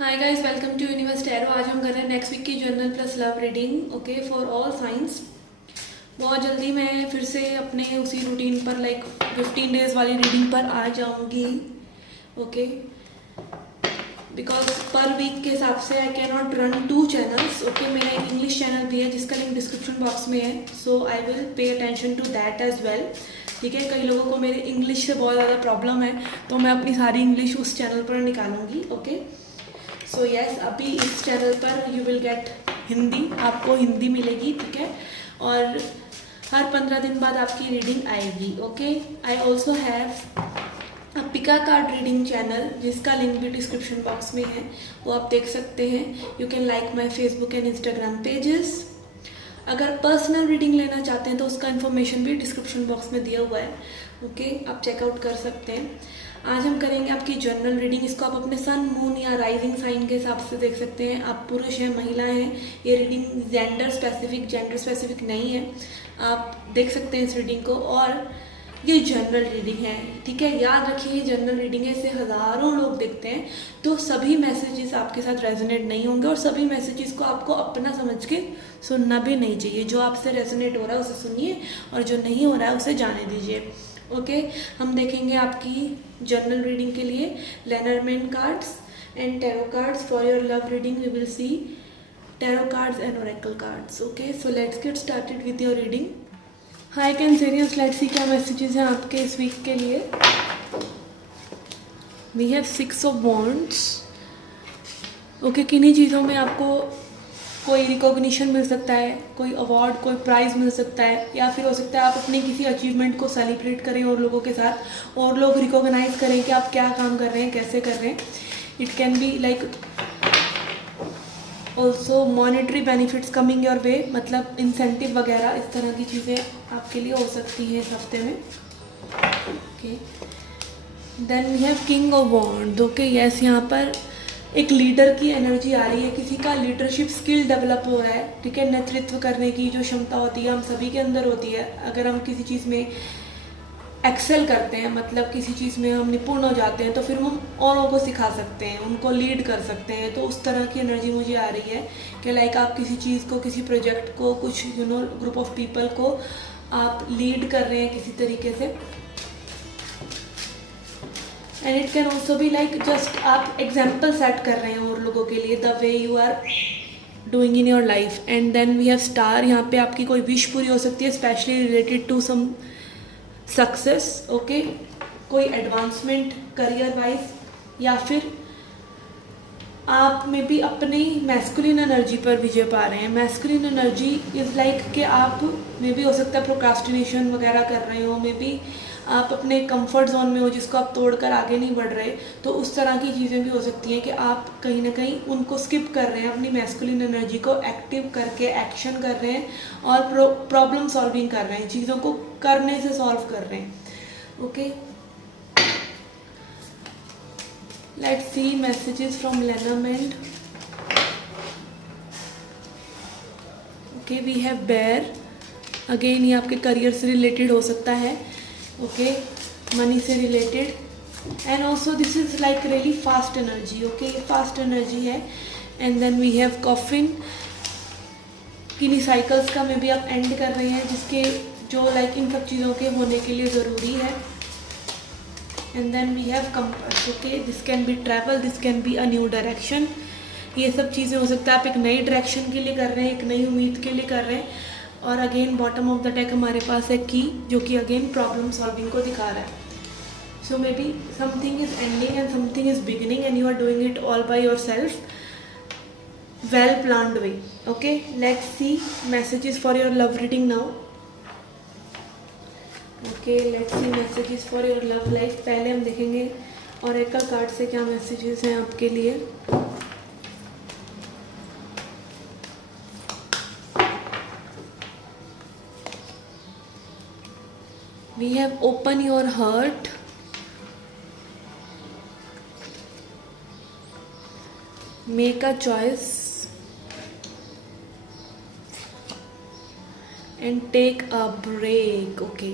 Hi guys, welcome to universe tarot. आज हम कर रहे हैं नेक्स्ट वीक की general plus love reading, okay, for all signs. बहुत जल्दी मैं फिर से अपने उसी रूटीन पर 15 डेज वाली रीडिंग पर आ जाऊंगी, ओके। बिकॉज पर वीक के हिसाब से I can not run 2 channels, okay. मेरा एक इंग्लिश चैनल भी है जिसका लिंक डिस्क्रिप्शन बॉक्स में है, so I will pay attention to that as well, ठीक है। कई लोगों को मेरे इंग्लिश से बहुत ज़्यादा प्रॉब्लम है, तो मैं अपनी सारी इंग्लिश उस चैनल पर निकालूंगी, ओके। सो यस, अभी इस चैनल पर यू विल गेट हिंदी, आपको हिंदी मिलेगी, ठीक है। और हर 15 दिन बाद आपकी रीडिंग आएगी, okay. I also have a Pika card reading channel जिसका लिंक भी डिस्क्रिप्शन बॉक्स में है, वो आप देख सकते हैं। You can like my Facebook and Instagram pages. अगर पर्सनल रीडिंग लेना चाहते हैं तो उसका इन्फॉर्मेशन भी डिस्क्रिप्शन बॉक्स में दिया हुआ है, ओके, आप चेकआउट कर सकते हैं। आज हम करेंगे आपकी जनरल रीडिंग। इसको आप अपने सन, मून या राइजिंग साइन के हिसाब से देख सकते हैं। आप पुरुष हैं, महिला हैं। ये रीडिंग जेंडर स्पेसिफिक नहीं है, आप देख सकते हैं इस रीडिंग को। और ये जनरल रीडिंग है, ठीक है। याद रखिए, ये जनरल रीडिंग है, इसे हज़ारों लोग देखते हैं, तो सभी मैसेजेस आपके साथ रेजोनेट नहीं होंगे और सभी मैसेजेस को आपको अपना समझ के सुनना भी नहीं चाहिए। जो आपसे रेजोनेट हो रहा है उसे सुनिए और जो नहीं हो रहा है उसे जाने दीजिए, ओके। हम देखेंगे आपकी जनरल रीडिंग के लिए Lenormand cards and tarot cards. For your love reading we will see tarot cards and oracle cards, okay. So let's get started with your reading. Hi Cancerians, let's see क्या messages हैं आपके इस week के लिए। We have 6 of wands, okay. किन्हीं चीज़ों में आपको कोई रिकॉग्निशन मिल सकता है, कोई अवार्ड, कोई प्राइज़ मिल सकता है, या फिर हो सकता है आप अपने किसी अचीवमेंट को सेलिब्रेट करें और लोगों के साथ, और लोग रिकॉग्नाइज करें कि आप क्या काम कर रहे हैं, कैसे कर रहे हैं। It can be like also monetary benefits coming your way, मतलब इंसेंटिव वगैरह, इस तरह की चीज़ें आपके लिए हो सकती हैं इस हफ्ते में, okay. Then we have king of wands, okay. Yes, यहाँ पर एक लीडर की एनर्जी आ रही है, किसी का लीडरशिप स्किल डेवलप हो रहा है, ठीक है। नेतृत्व करने की जो क्षमता होती है हम सभी के अंदर होती है। अगर हम किसी चीज़ में एक्सेल करते हैं, मतलब किसी चीज़ में हम निपुण हो जाते हैं, तो फिर हम औरों को सिखा सकते हैं, उनको लीड कर सकते हैं। तो उस तरह की एनर्जी मुझे आ रही है कि लाइक आप किसी चीज़ को, किसी प्रोजेक्ट को, कुछ ग्रुप ऑफ पीपल को आप लीड कर रहे हैं किसी तरीके से। And it can also be like just आप एग्जाम्पल सेट कर रहे हैं और लोगों के लिए, the way you are doing in your life. And then we have star, यहाँ पे आपकी कोई विश पूरी हो सकती है, specially related to some success, okay. कोई एडवांसमेंट करियर वाइज, या फिर आप में भी अपनी मैस्कुलिन एनर्जी पर विजय पा रहे हैं। मैस्कुलिन एनर्जी इज़ लाइक कि आप में भी हो सकता है प्रोक्रास्टिनेशन वगैरह कर रहे हो, मे बी आप अपने कंफर्ट जोन में हो जिसको आप तोड़कर आगे नहीं बढ़ रहे, तो उस तरह की चीज़ें भी हो सकती हैं कि आप कहीं ना कहीं उनको स्किप कर रहे हैं, अपनी मैस्कुलिन एनर्जी को एक्टिव करके एक्शन कर रहे हैं और प्रॉब्लम सॉल्विंग कर रहे हैं, चीज़ों को करने से सॉल्व कर रहे हैं, okay. Let's see messages from Lenormand, okay. We have bear, again ये आपके करियर से रिलेटेड हो सकता है, ओके, मनी से related. And also this is like really fast energy, okay, fast energy है। And then we have coffin, किन्हीं cycles का मे बी आप एंड कर रहे हैं जिसके जो लाइक इन सब चीज़ों के होने के लिए ज़रूरी है। And then we have compass, okay, this can be travel, this can be a new direction. ये सब चीज़ें हो सकता है आप एक नई डायरेक्शन के लिए कर रहे हैं, एक नई उम्मीद के लिए कर रहे हैं। और again bottom of the deck हमारे पास है की, जो कि अगेन प्रॉब्लम सॉल्विंग को दिखा रहा है। So maybe something is ending and something is beginning and you are doing it all by yourself, well planned way, okay. Let's see messages for your love reading now, okay. Let's see messages for your love life. पहले हम देखेंगे Oracle card से क्या messages हैं आपके लिए। We have open your heart, make a choice and take a break, okay,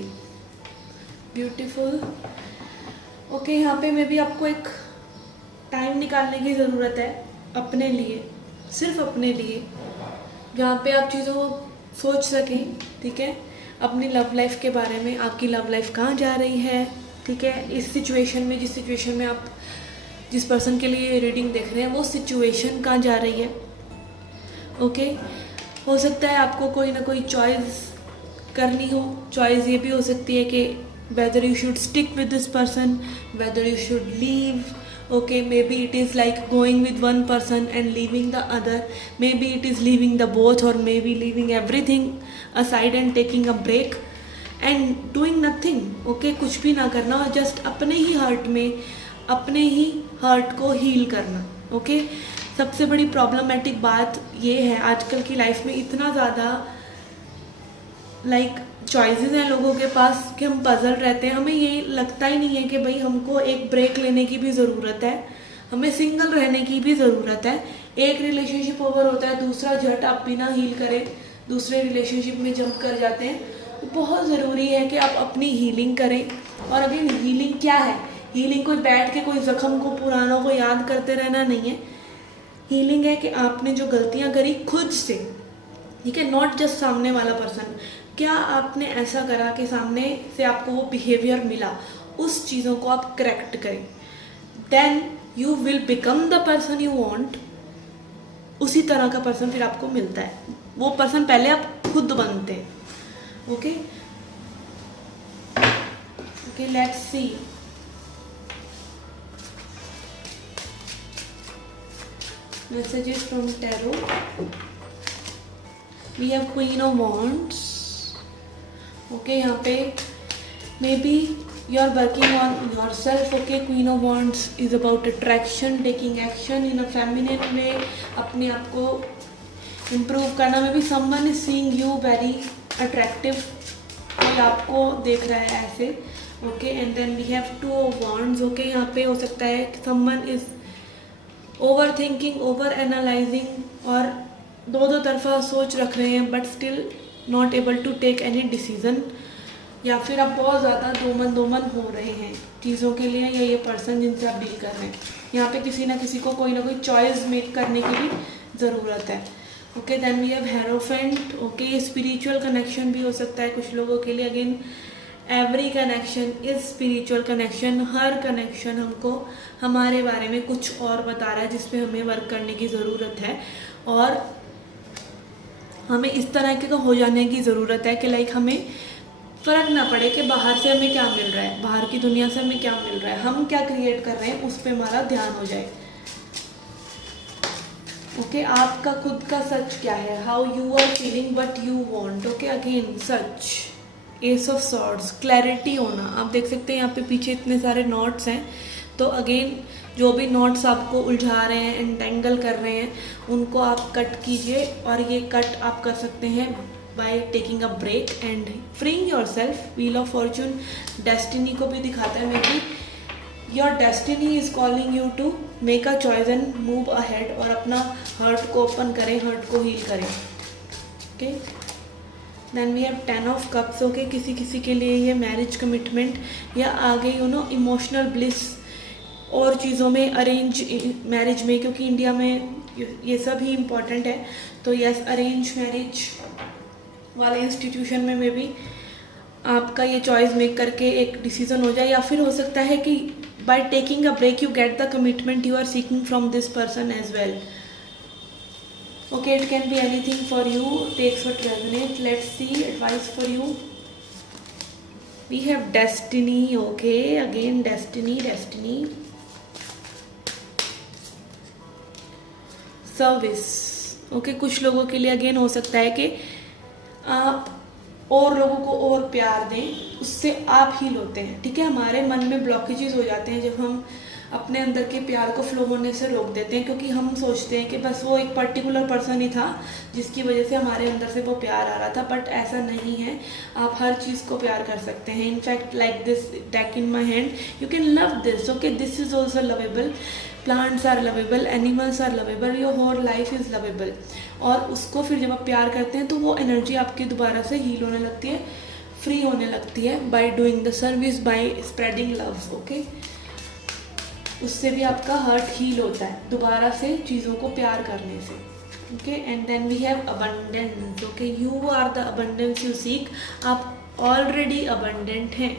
beautiful, okay। यहाँ पे मे भी आपको एक टाइम निकालने की ज़रूरत है, अपने लिए, सिर्फ अपने लिए, जहाँ पे आप चीज़ों को सोच सकें, ठीक है, अपनी लव लाइफ के बारे में, आपकी लव लाइफ कहाँ जा रही है, ठीक है, इस सिचुएशन में, जिस सिचुएशन में आप जिस पर्सन के लिए रीडिंग देख रहे हैं वो सिचुएशन कहाँ जा रही है। ओके, हो सकता है आपको कोई ना कोई चॉइस करनी हो। चॉइस ये भी हो सकती है कि whether you should stick with this person, whether you should leave. Okay, maybe it is like going with one person and leaving the other, maybe it is leaving the both, or maybe leaving everything aside and taking a break and doing nothing. Okay, कुछ भी ना करना और just अपने ही hurt में, अपने ही hurt को heal करना। ओके, सबसे बड़ी प्रॉब्लमेटिक बात ये है आजकल की लाइफ में, इतना ज़्यादा लाइक चॉइसेस हैं लोगों के पास कि हम पजल रहते हैं। हमें ये लगता ही नहीं है कि भाई हमको एक ब्रेक लेने की भी ज़रूरत है, हमें सिंगल रहने की भी ज़रूरत है। एक रिलेशनशिप ओवर होता है, दूसरा झट आप बिना हील करे दूसरे रिलेशनशिप में जंप कर जाते हैं। तो बहुत ज़रूरी है कि आप अपनी हीलिंग करें। और अगेन हीलिंग क्या है? हीलिंग कोई बैठ के कोई ज़ख्म को, पुरानों को याद करते रहना नहीं है। हीलिंग है कि आपने जो गलतियाँ करी खुद से, ठीक है, नॉट जस्ट सामने वाला पर्सन। क्या आपने ऐसा करा कि सामने से आपको वो बिहेवियर मिला, उस चीज़ों को आप करेक्ट करें, then you will become the person you want. उसी तरह का पर्सन फिर आपको मिलता है, वो पर्सन पहले आप खुद बनते हैं। Okay okay, let's C messages from tarot. We have Queen of Wands. Okay, यहाँ पे maybe you are working on yourself. Okay, Queen of Wands is about attraction, taking action in a feminine way, अपने आप को improve करना। Maybe someone is seeing you very attractive, कोई आपको देख रहा है ऐसे। Okay, and then we have Two of Wands. Okay, यहाँ पे हो सकता है कि someone is over thinking, over analysing और दो तरफा सोच रख रहे हैं but still not able to take any decision, या फिर आप बहुत ज़्यादा दो मन हो रहे हैं चीज़ों के लिए, या ये पर्सन जिनसे आप डील कर रहे हैं, यहाँ पे किसी ना किसी को कोई ना कोई चॉइस मेक करने की भी ज़रूरत है। Okay, then we have hierophant. Okay, spiritual connection भी हो सकता है कुछ लोगों के लिए। Again every connection is spiritual connection. हर कनेक्शन हमको हमारे बारे में कुछ और बता रहा है जिस पे हमें वर्क करने की ज़रूरत है, और हमें इस तरह के हो जाने की ज़रूरत है कि लाइक हमें फ़र्क ना पड़े कि बाहर से हमें क्या मिल रहा है, बाहर की दुनिया से हमें क्या मिल रहा है, हम क्या क्रिएट कर रहे हैं उस पर हमारा ध्यान हो जाए। ओके, आपका खुद का सच क्या है, how you are feeling, what you want. Okay, again सच, एस ऑफ सॉर्ड्स, क्लैरिटी होना। आप देख सकते हैं यहाँ पे पीछे इतने सारे नॉट्स हैं, तो अगेन जो भी नॉट्स आपको उलझा रहे हैं, एंटेंगल कर रहे हैं, उनको आप कट कीजिए। और ये कट आप कर सकते हैं by taking a break and freeing yourself. Wheel of fortune destiny को भी दिखाता है, may be your destiny is calling you to make a choice and move ahead, और अपना हर्ट को ओपन करें, हर्ट को हील करें। Okay, then we have 10 of cups. Okay, किसी के लिए ये मैरिज कमिटमेंट या आगे इमोशनल ब्लिस और चीज़ों में, अरेंज मैरिज में, क्योंकि इंडिया में ये सब ही इम्पॉर्टेंट है। तो यस, अरेंज मैरिज वाले इंस्टीट्यूशन में मे बी आपका ये चॉइस मेक करके एक डिसीजन हो जाए, या फिर हो सकता है कि by taking a break you get the commitment you are seeking from this person as well. Okay, it can be anything for you, takes what resonates. Let's see advice for you. We have destiny. Okay, again destiny. Service. Okay, कुछ लोगों के लिए again हो सकता है कि आप और लोगों को और प्यार दें, उससे आप हील होते हैं। ठीक है, हमारे मन में ब्लॉकेजेस हो जाते हैं जब हम अपने अंदर के प्यार को फ्लो होने से रोक देते हैं, क्योंकि हम सोचते हैं कि बस वो एक पर्टिकुलर पर्सन ही था जिसकी वजह से हमारे अंदर से वो प्यार आ रहा था। बट ऐसा नहीं है, आप हर चीज़ को प्यार कर सकते हैं। In fact like this deck in my hand, you can love this. Okay, this is also lovable, plants are lovable, animals are lovable, your whole life is lovable. और उसको फिर जब आप प्यार करते हैं तो वो एनर्जी आपकी दोबारा से हील होने लगती है, फ्री होने लगती है, by doing the service, by spreading love. Okay, उससे भी आपका हर्ट हील होता है दोबारा से चीज़ों को प्यार करने से। Okay, and then we have abundance. Okay, you are the abundance you seek. आप ऑलरेडी अबंडेंट हैं।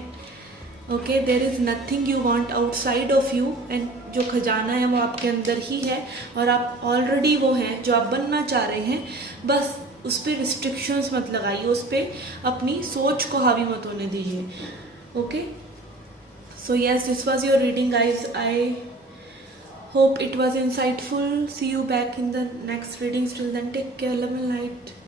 Okay, there is nothing you want outside of you, and जो खजाना है वो आपके अंदर ही है और आप ऑलरेडी वो हैं जो आप बनना चाह रहे हैं। बस उस पर रिस्ट्रिक्शंस मत लगाइए, उस पर अपनी सोच को हावी मत होने दीजिए। Okay, so yes, this was your reading, guys. I hope it was insightful. See you back in the next readings. Till then, take care. Love and light.